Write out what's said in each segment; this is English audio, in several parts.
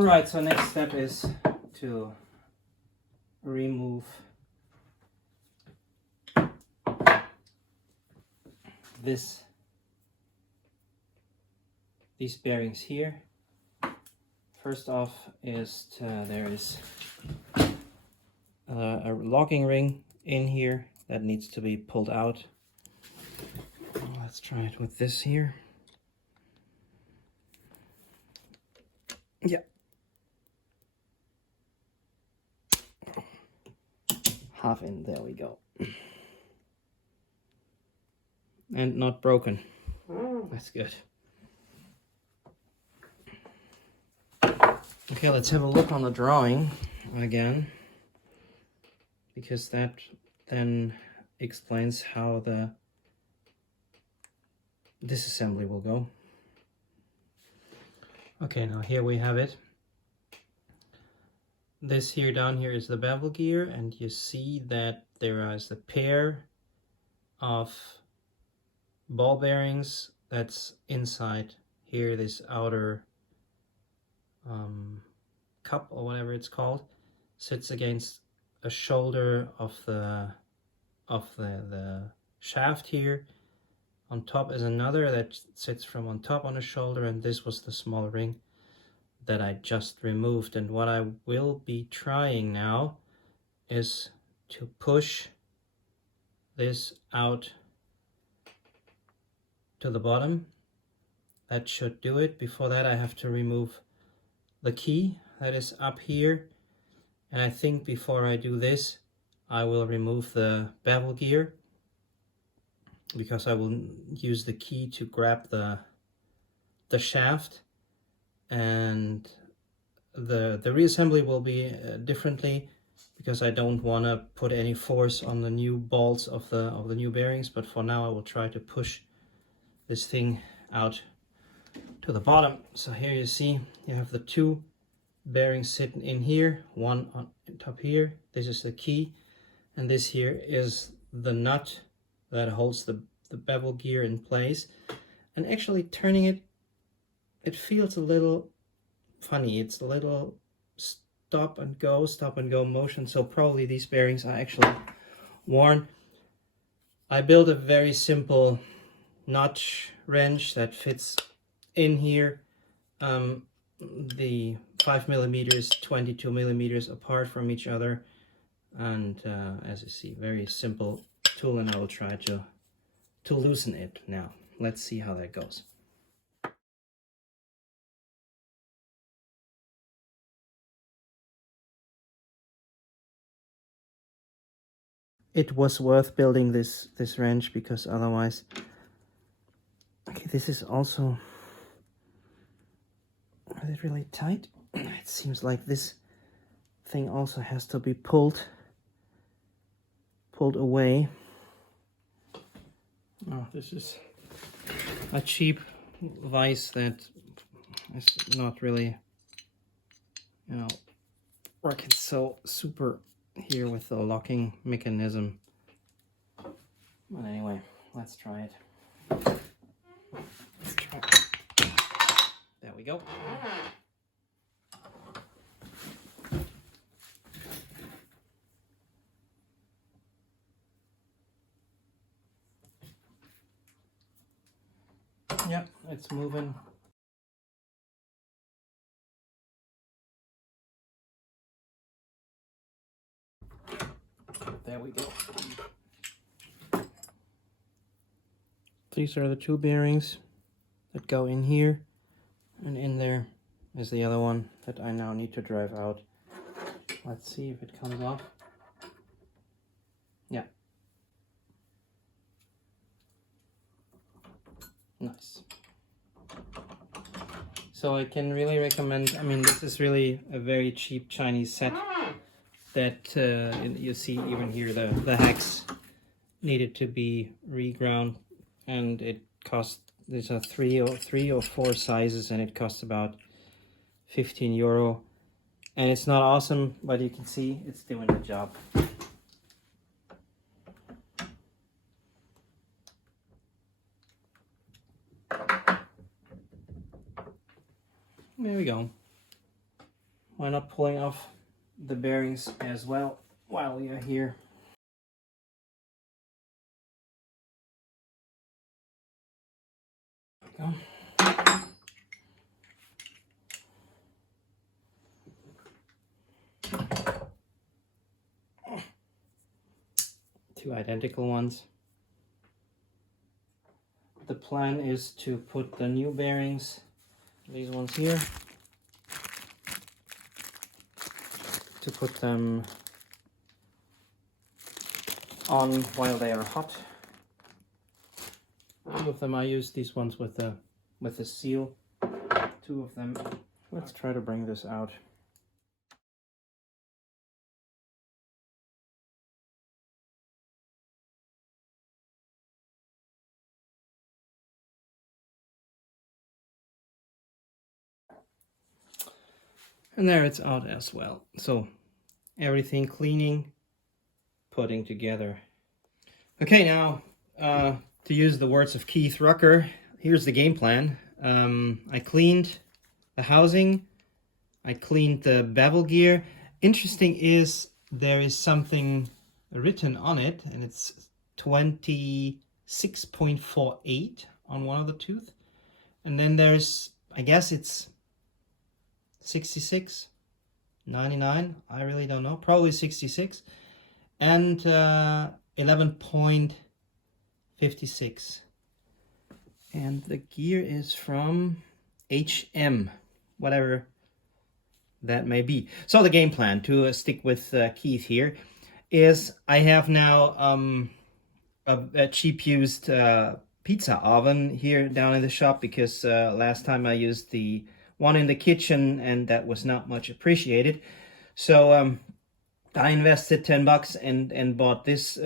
Alright, so next step is to remove these bearings here. First off is there is a locking ring in here that needs to be pulled out. Let's try it with this here. Yeah. Half in, there we go. And not broken. That's good. Okay, let's have a look on the drawing again, because that then explains how the disassembly will go. Okay, now here we have it. This here down here is the bevel gear, and you see that there is a pair of ball bearings that's inside here, this outer cup or whatever it's called, sits against a shoulder of the shaft here. On top is another that sits from on top on the shoulder, and this was the small ring that I just removed. And what I will be trying now is to push this out to the bottom. That should do it. Before that, I have to remove the key that is up here, and I think before I do this I will remove the bevel gear, because I will use the key to grab the shaft, and the reassembly will be differently, because I don't want to put any force on the new bolts of the new bearings. But for now I will try to push this thing out to the bottom. So here you see you have the two bearings sitting in here, one on top here. This is the key, and this here is the nut that holds the bevel gear in place. And actually turning it, it feels a little funny. It's a little stop and go motion, so probably these bearings are actually worn. I built a very simple notch wrench that fits in here. The 5mm is 22mm apart from each other, and as you see, very simple tool, and I will try to loosen it now. Let's see how that goes. It was worth building this wrench, because otherwise, okay, this is also, is it really tight? It seems like this thing also has to be pulled away. Oh, this is a cheap vise that is not really, you know, working so super here with the locking mechanism. But anyway, let's try it. Let's try it. There we go. Yeah, it's moving. There we go. These are the two bearings that go in here, and in there is the other one that I now need to drive out. Let's see if it comes off. Yeah. Nice. So I can really recommend, I mean, this is really a very cheap Chinese set that you see even here the hex needed to be reground, and it cost, there's a three or four sizes, and it costs about 15 euro. And it's not awesome, but you can see it's doing the job. There we go. why not pulling off the bearings as well while we are here. Go. Two identical ones. The plan is to put the new bearings, these ones here, to put them on while they are hot. Two of them I use these ones with the seal. Two of them. Let's try to bring this out. And there it's out as well. So everything cleaning, putting together. Okay, now to use the words of Keith Rucker, here's the game plan. I cleaned the housing, I cleaned the bevel gear. Interesting is there is something written on it, and it's 26.48 on one of the tooth. And then there's, I guess it's 66.99, I really don't know, probably 66, and 11.56. And the gear is from HM, whatever that may be. So the game plan, to stick with Keith here, is I have now a cheap used pizza oven here down in the shop, because last time I used the one in the kitchen and that was not much appreciated. So I invested $10 and bought this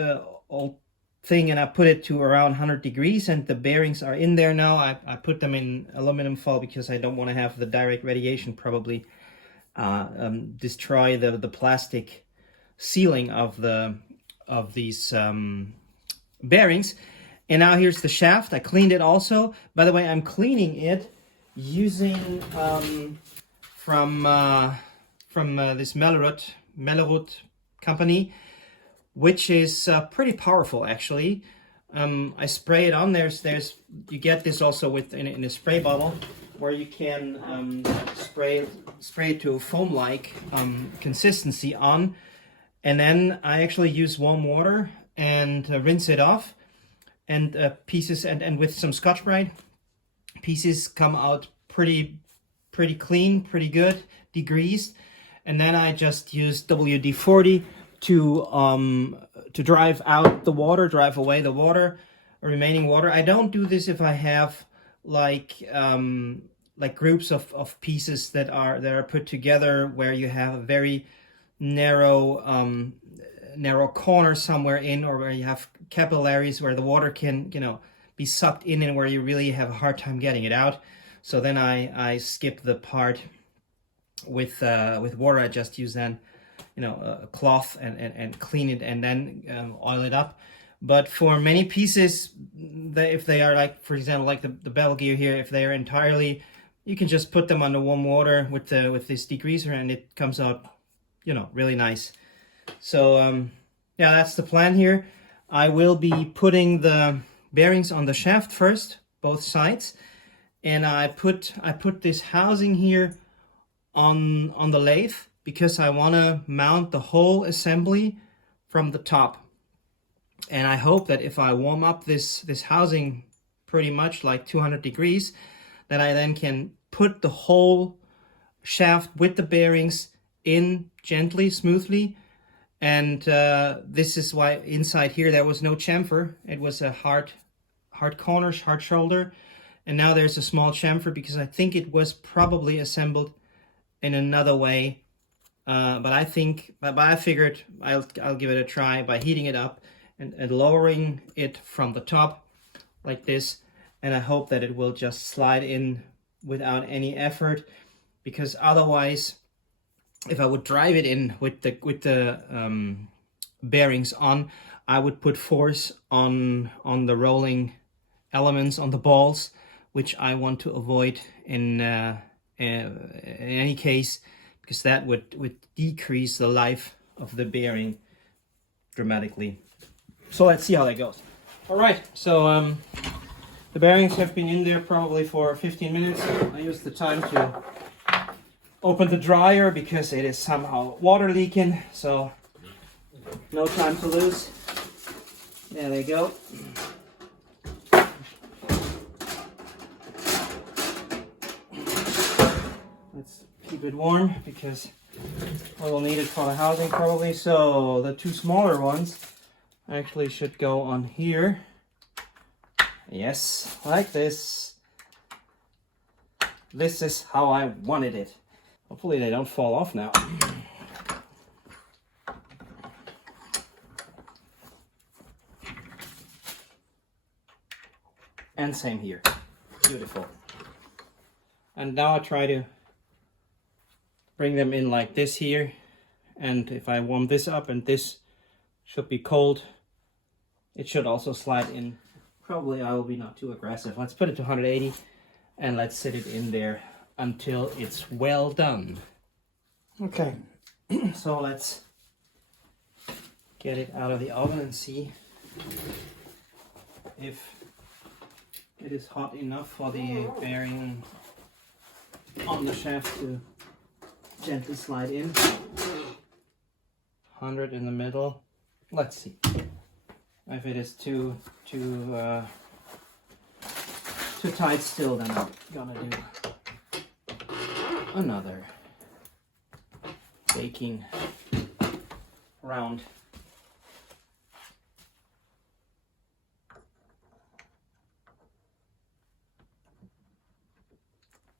old thing, and I put it to around 100 degrees, and the bearings are in there now. I put them in aluminum foil because I don't want to have the direct radiation probably destroy the plastic sealing of these bearings. And now here's the shaft. I cleaned it also. By the way, I'm cleaning it using from this Mellerud company, which is pretty powerful actually. I spray it on. There's you get this also with in a spray bottle, where you can spray it to a foam-like consistency on, and then I actually use warm water and rinse it off, and pieces and with some Scotch-Brite, pieces come out pretty clean, pretty good, degreased. And then I just use WD-40 to drive out the water, drive away the water, remaining water. I don't do this if I have like groups of pieces that are put together, where you have a very narrow corner somewhere in, or where you have capillaries where the water can, be sucked in, and where you really have a hard time getting it out. So then I skip the part with water. I just use then a cloth and clean it, and then oil it up. But for many pieces, if they are like, for example, like the bevel gear here, if they are entirely, you can just put them under warm water with this degreaser, and it comes out really nice. So yeah, that's the plan here. I will be putting the bearings on the shaft first, both sides, and I put this housing here on the lathe, because I want to mount the whole assembly from the top. And I hope that if I warm up this housing pretty much like 200 degrees, that I then can put the whole shaft with the bearings in gently, smoothly. And this is why inside here there was no chamfer. It was a hard corner, hard shoulder. And now there's a small chamfer, because I think it was probably assembled in another way. But I figured I'll give it a try by heating it up and lowering it from the top like this. And I hope that it will just slide in without any effort, because otherwise, if I would drive it in with the bearings on, I would put force on the rolling elements, on the balls, which I want to avoid in any case, because that would decrease the life of the bearing dramatically. So let's see how that goes. All right, so the bearings have been in there probably for 15 minutes. I used the time to open the dryer because it is somehow water leaking, so no time to lose. There they go. Let's keep it warm because we will need it for the housing probably. So the two smaller ones actually should go on here. Yes, like this. This is how I wanted it. Hopefully they don't fall off now. And same here. Beautiful. And now I try to bring them in like this here. And if I warm this up and this should be cold, it should also slide in. Probably I will be not too aggressive. Let's put it to 180 and let's sit it in there until it's well done. Okay, so let's get it out of the oven and see if it is hot enough for the bearing on the shaft to gently slide in. 100 in the middle. Let's see. If it is too tight still, then I'm gonna do another baking round.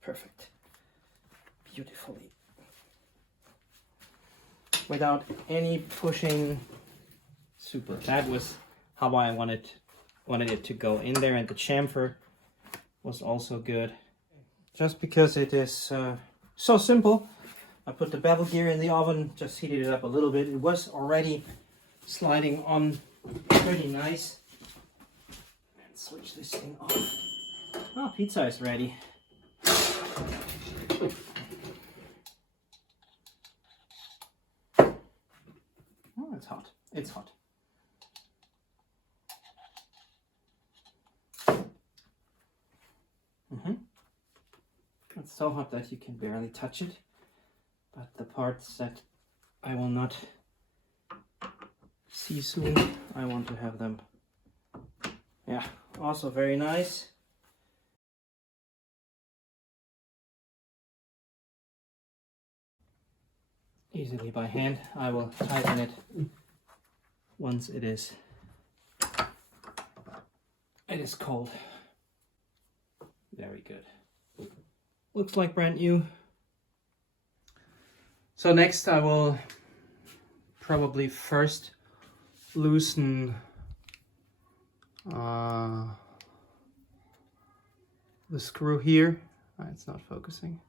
Perfect. Beautifully. Without any pushing. Super. That was how I wanted it to go in there, and the chamfer was also good. Just because it is so simple, I put the bevel gear in the oven, just heated it up a little bit. It was already sliding on pretty nice. And switch this thing off. Oh, pizza is ready. Oh, it's hot. It's hot. It's so hot that you can barely touch it, but the parts that I will not see soon, I want to have them. Yeah, also very nice. Easily by hand. I will tighten it once it is cold. Very good. Looks like brand new. So next I will probably first loosen the screw here. It's not focusing.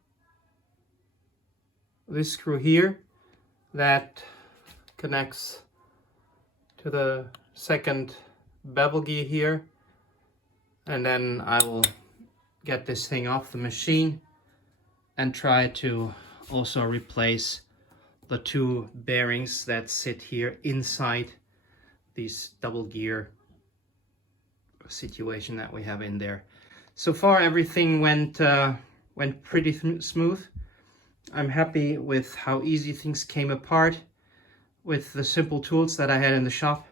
This screw here that connects to the second bevel gear here, and then I will get this thing off the machine and try to also replace the two bearings that sit here inside this double gear situation that we have in there. So far everything went pretty smooth. I'm happy with how easy things came apart with the simple tools that I had in the shop,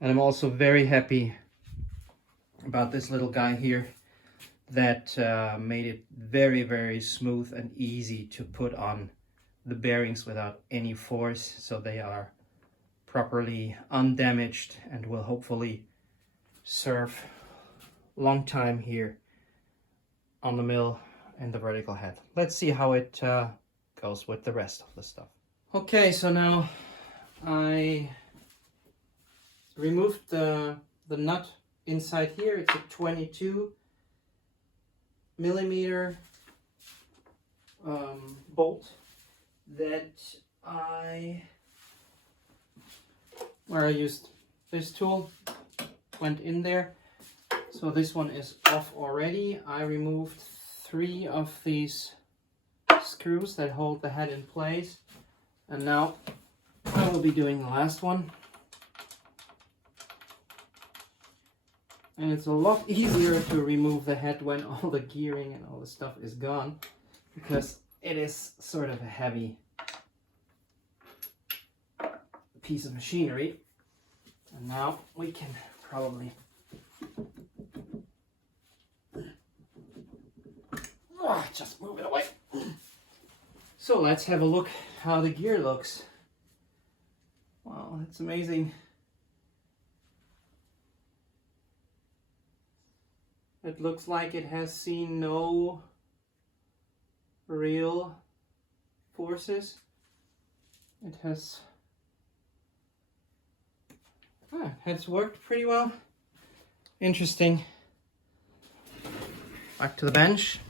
and I'm also very happy about this little guy here that made it very, very smooth and easy to put on the bearings without any force, so they are properly undamaged and will hopefully serve a long time here on the mill and the vertical head. Let's see how it goes with the rest of the stuff. Okay, so now I removed the nut inside here. It's a 22 millimeter bolt that where I used this tool, went in there. So this one is off already. I removed 3 of these screws that hold the head in place. And now I will be doing the last one. And it's a lot easier to remove the head when all the gearing and all the stuff is gone, because it is sort of a heavy piece of machinery. And now we can probably just move it away. So let's have a look how the gear looks. Wow, that's amazing. It looks like it has seen no real forces. It has worked pretty well. Interesting. Back to the bench,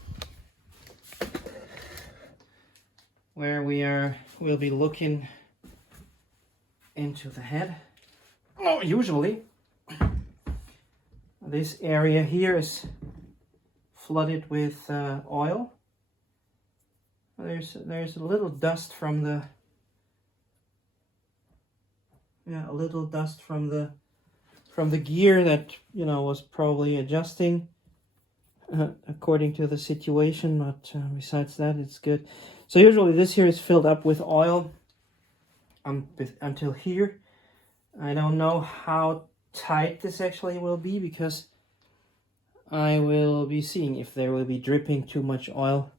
where we'll be looking into the head. Oh, usually this area here is flooded with oil. There's a little dust from the from the gear that, you know, was probably adjusting according to the situation, but besides that, it's good. So usually this here is filled up with oil until here. I don't know how tight this actually will be, because I will be seeing if there will be dripping too much oil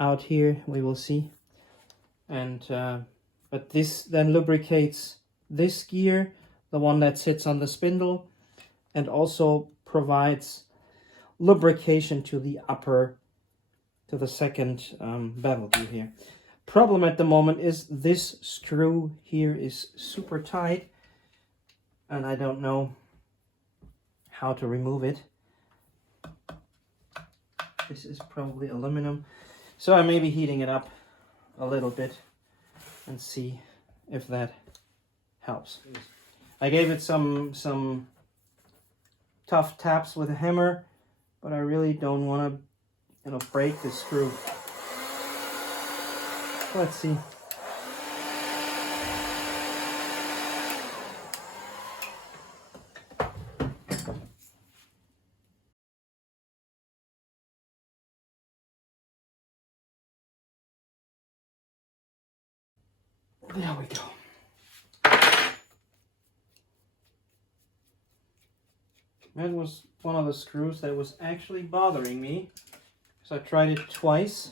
out here. We will see. And but this then lubricates this gear, the one that sits on the spindle, and also provides lubrication to the second bevel gear here. Problem at the moment is this screw here is super tight, and I don't know how to remove it. This is probably aluminum, so I may be heating it up a little bit and see if that helps. I gave it some tough taps with a hammer, but I really don't want to, you know, break the screw. Let's see. There we go. That was one of the screws that was actually bothering me, so I tried it twice,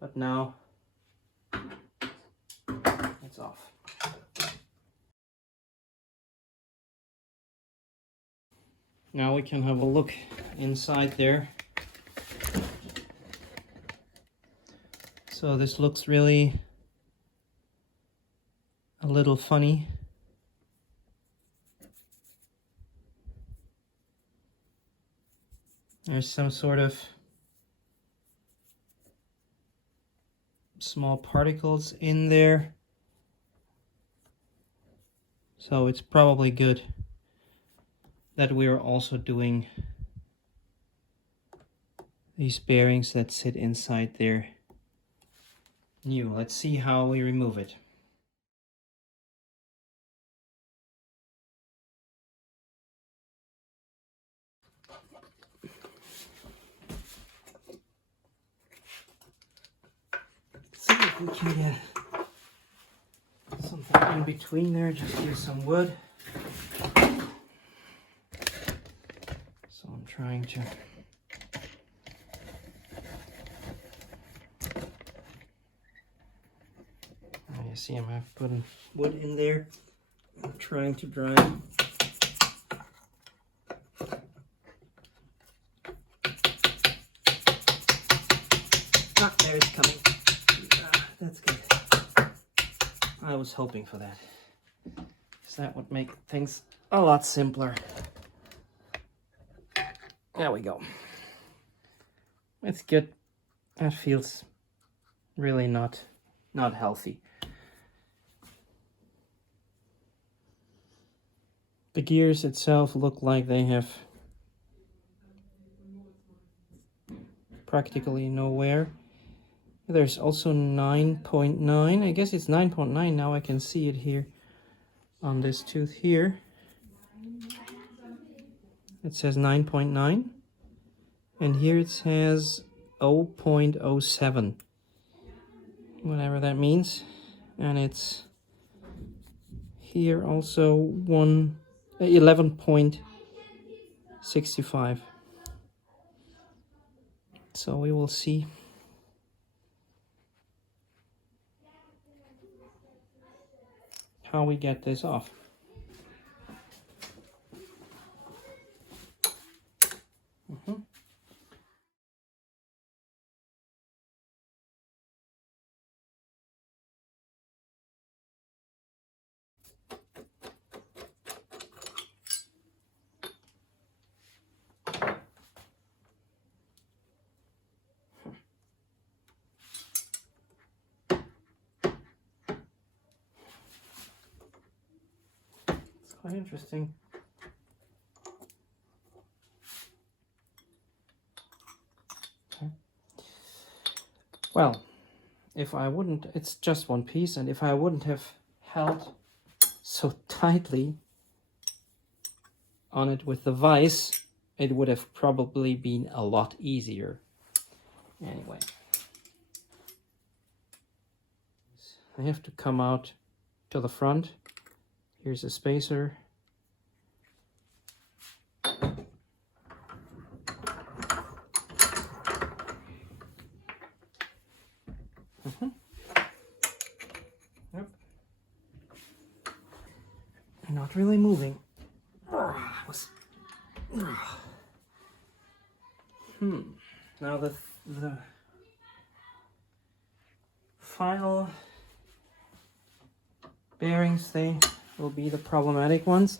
but now it's off. Now we can have a look inside there. So this looks really a little funny. There's some sort of small particles in there. So it's probably good that we are also doing these bearings that sit inside there new. Let's see how we remove it. See if we can get something in between there. Just use some wood. So I'm trying to you see I'm putting wood in there. I'm trying to dry it. Ah, there it's coming. That's good. I was hoping for that, because that would make things a lot simpler. There we go. It's good. That feels really not healthy. The gears itself look like they have practically no wear. There's also 9.9. I guess it's 9.9 now. I can see it here on this tooth here. It says 9.9. And here it says 0.07. Whatever that means. And it's here also 11.65. So we will see. How we get this off. It's quite interesting. Well, if I wouldn't, it's just one piece, and if I wouldn't have held so tightly on it with the vise, it would have probably been a lot easier. Anyway, I have to come out to the front. Here's a spacer. Yep. Not really moving. Now the final bearings, they will be the problematic ones.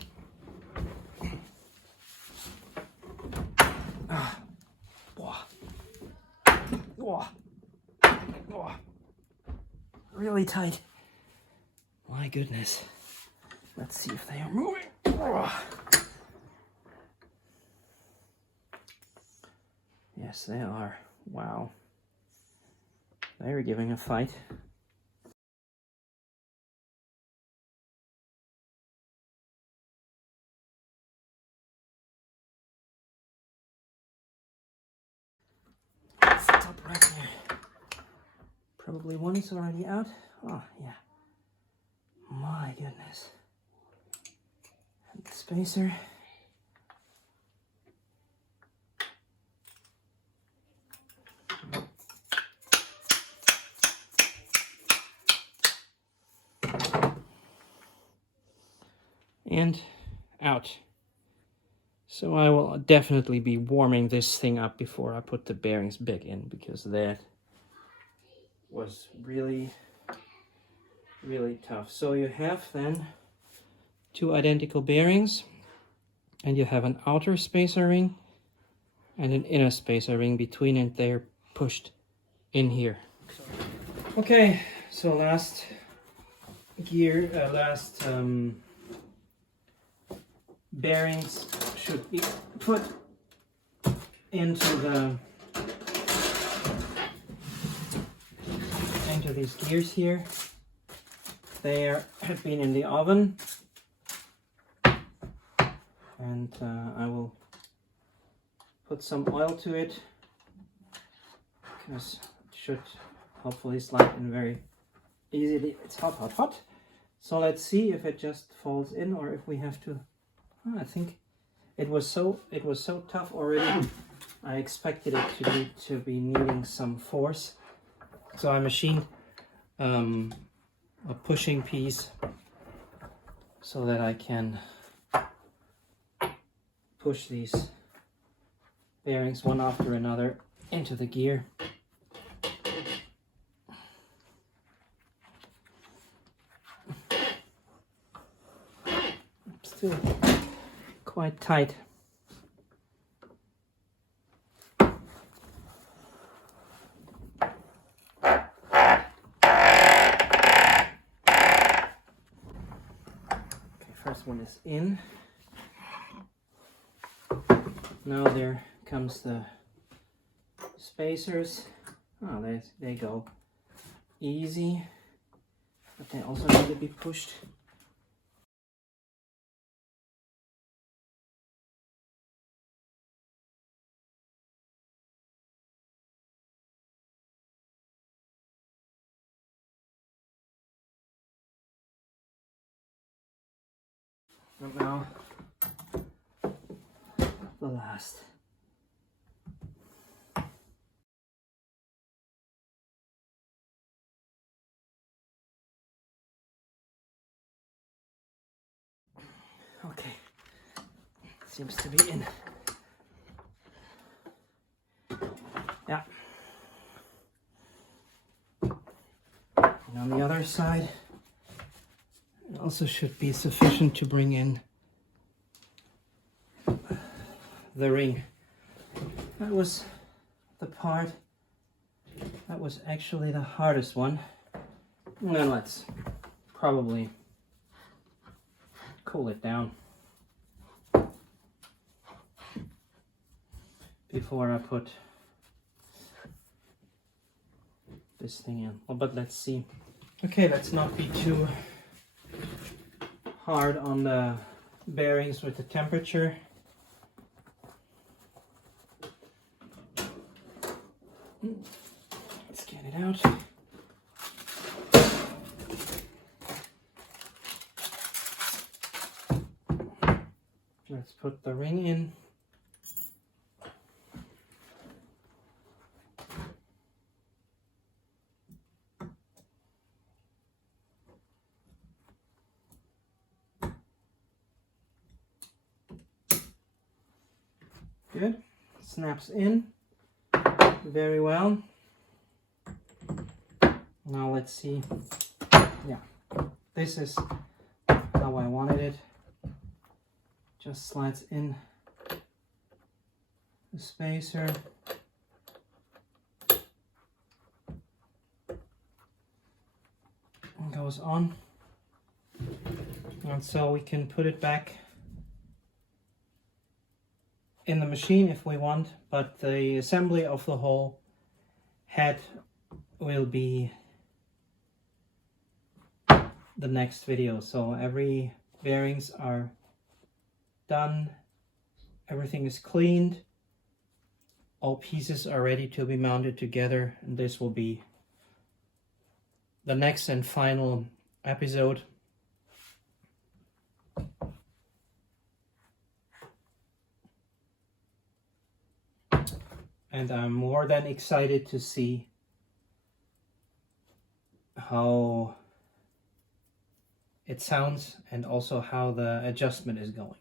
Really tight. My goodness. Let's see if they are moving. Yes, they are. Wow. They're giving a fight. Stop right there. Probably one is already out. Oh, yeah. My goodness. And the spacer. And out. So I will definitely be warming this thing up before I put the bearings back in, because that was really tough. So you have then two identical bearings, and you have an outer spacer ring and an inner spacer ring between, and they're pushed in here. Okay, so last gear, bearings should be put into these gears here. They have been in the oven, and I will put some oil to it, because it should hopefully slide in very easily. It's hot. So let's see if it just falls in, or if we have to. Oh, I think it was so tough already. I expected it to be needing some force. So I machined a pushing piece so that I can push these bearings one after another into the gear. Still quite tight. First one is in. Now there comes the spacers. Oh, there they go. easy, but they also need to be pushed. And now the last. Okay, seems to be in. Yeah. And on the other side, it also should be sufficient to bring in the ring. That was the part that was actually the hardest one. And then let's probably cool it down before I put this thing in. Oh, but let's see. Okay, let's not be too hard on the bearings with the temperature. Let's get it out. Let's put the ring in. Good. Snaps in very well. Now let's see. Yeah, this is how I wanted it. Just slides in the spacer. And goes on. And so we can put it back in the machine if we want, but the assembly of the whole head will be the next video. So every bearings are done, everything is cleaned, all pieces are ready to be mounted together, and this will be the next and final episode. And I'm more than excited to see how it sounds and also how the adjustment is going.